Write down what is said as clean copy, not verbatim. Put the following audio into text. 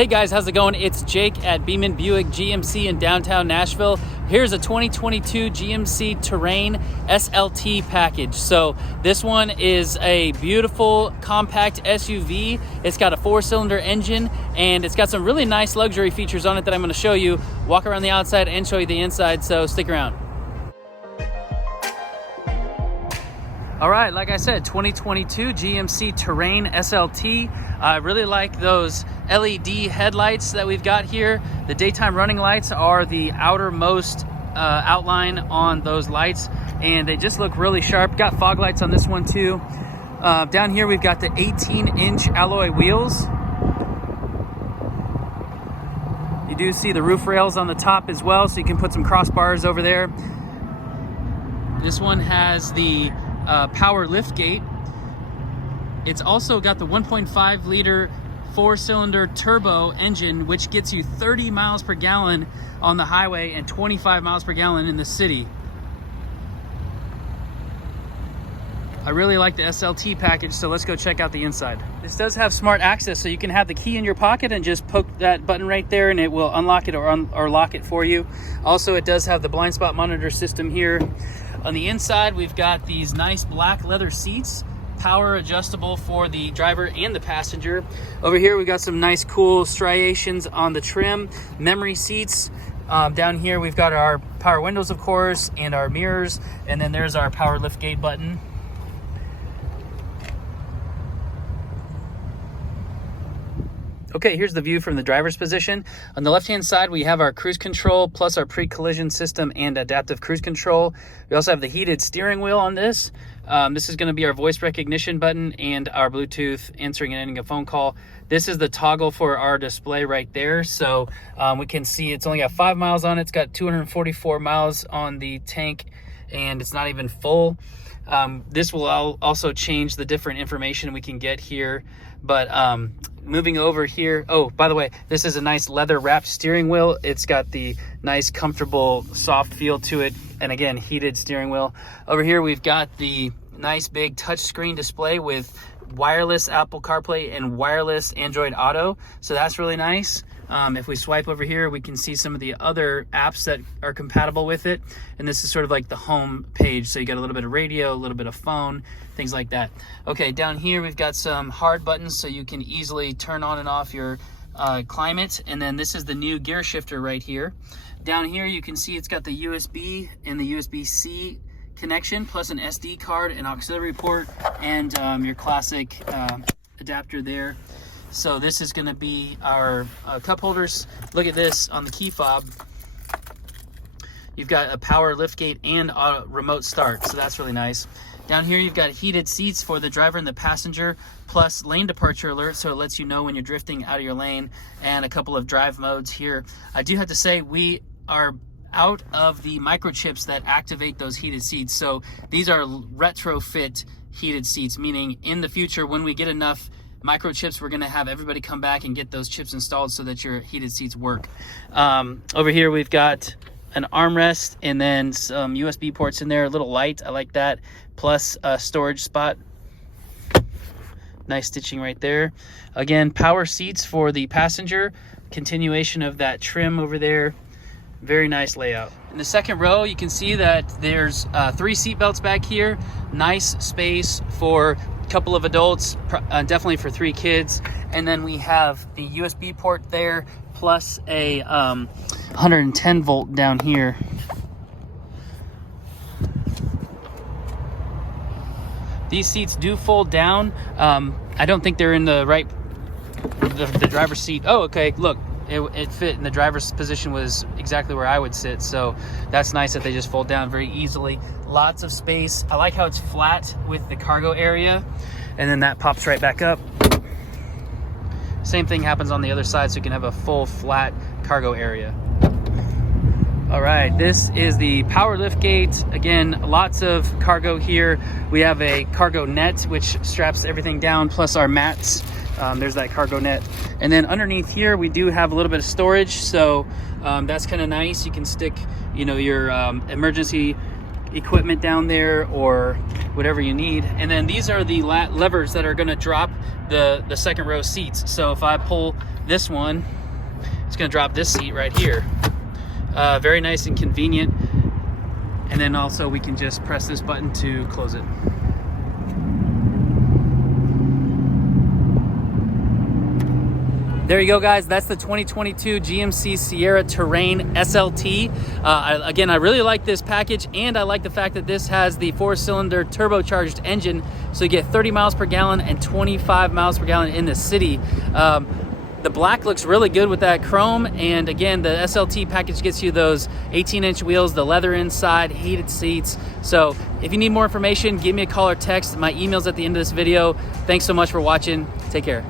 Hey guys, how's it going? It's Jake at Beeman Buick GMC in downtown Nashville. Here's a 2022 GMC Terrain SLT package. So this one is a beautiful compact SUV. It's got a 4-cylinder engine and it's got some really nice luxury features on it that I'm going to show you, walk around the outside and show you the inside, so stick around. All right, like I said, 2022 GMC Terrain SLT. I really like those LED headlights that we've got here. The daytime running lights are the outermost outline on those lights, and they just look really sharp. Got fog lights on this one too. Down here we've got the 18-inch alloy wheels. You do see the roof rails on the top as well, so you can put some crossbars over there. This one has the power lift gate. It's also got the 1.5 liter 4-cylinder turbo engine, which gets you 30 miles per gallon on the highway and 25 miles per gallon in the city. I really like the SLT package, so let's go check out the inside. This does have smart access, so you can have the key in your pocket and just poke that button right there and it will unlock it or lock it for you. Also, it does have the blind spot monitor system here. On the inside, we've got these nice black leather seats, power adjustable for the driver and the passenger. Over here, we've got some nice cool striations on the trim, memory seats. Down here, we've got our power windows, of course, and our mirrors. And then there's our power lift gate button. Okay, here's the view from the driver's position. On the left-hand side, we have our cruise control plus our pre-collision system and adaptive cruise control. We also have the heated steering wheel on this. This is going to be our voice recognition button and our Bluetooth answering and ending a phone call. This is the toggle for our display right there. So we can see it's only got 5 miles on it. It's got 244 miles on the tank and it's not even full. This will also change the different information we can get here. But moving over here, oh, by the way, this is a nice leather wrapped steering wheel. It's got the nice, comfortable, soft feel to it. And again, heated steering wheel. Over here, we've got the nice big touchscreen display with wireless Apple CarPlay and wireless Android Auto. So that's really nice. If we swipe over here, we can see some of the other apps that are compatible with it. And this is sort of like the home page. So you got a little bit of radio, a little bit of phone, things like that. Okay, down here, we've got some hard buttons so you can easily turn on and off your climate. And then this is the new gear shifter right here. Down here, you can see it's got the USB and the USB-C connection, plus an SD card, an auxiliary port, and your classic adapter there. So this is going to be our cup holders. Look at this on the key fob. You've got a power liftgate and a remote start, so that's really nice. Down here you've got heated seats for the driver and the passenger, plus lane departure alert, so it lets you know when you're drifting out of your lane, and a couple of drive modes here. I do have to say we are out of the microchips that activate those heated seats, so these are retrofit heated seats, meaning in the future when we get enough microchips, we're going to have everybody come back and get those chips installed so that your heated seats work. Over here we've got an armrest and then some USB ports in there, a little light, I like that, plus a storage spot. Nice stitching right there. Again, power seats for the passenger, continuation of that trim over there. Very nice layout. In the second row, you can see that there's 3 seat belts back here. Nice space for couple of adults, definitely for 3 kids. And then we have the USB port there, plus a 110 volt down here. These seats do fold down. I don't think they're in the right, the driver's seat. Oh, okay, look, it fit, and the driver's position was exactly where I would sit, so that's nice that they just fold down very easily. Lots of space. I like how it's flat with the cargo area, and then that pops right back up. Same thing happens on the other side, so you can have a full flat cargo area. All right, this is the power lift gate. Again, lots of cargo here. We have a cargo net which straps everything down, plus our mats. There's that cargo net. And then underneath here, we do have a little bit of storage. So that's kind of nice. You can stick, your emergency equipment down there or whatever you need. And then these are the levers that are going to drop the second row seats. So if I pull this one is going to drop this seat right here. Very nice and convenient. And then also we can just press this button to close it. There you go, guys. That's the 2022 GMC Sierra Terrain SLT. Again, I really like this package, and I like the fact that this has the 4-cylinder turbocharged engine, so you get 30 miles per gallon and 25 miles per gallon in the city. The black looks really good with that chrome, and again, the SLT package gets you those 18-inch wheels, the leather inside, heated seats. So if you need more information, give me a call or text. My email's at the end of this video. Thanks so much for watching. Take care.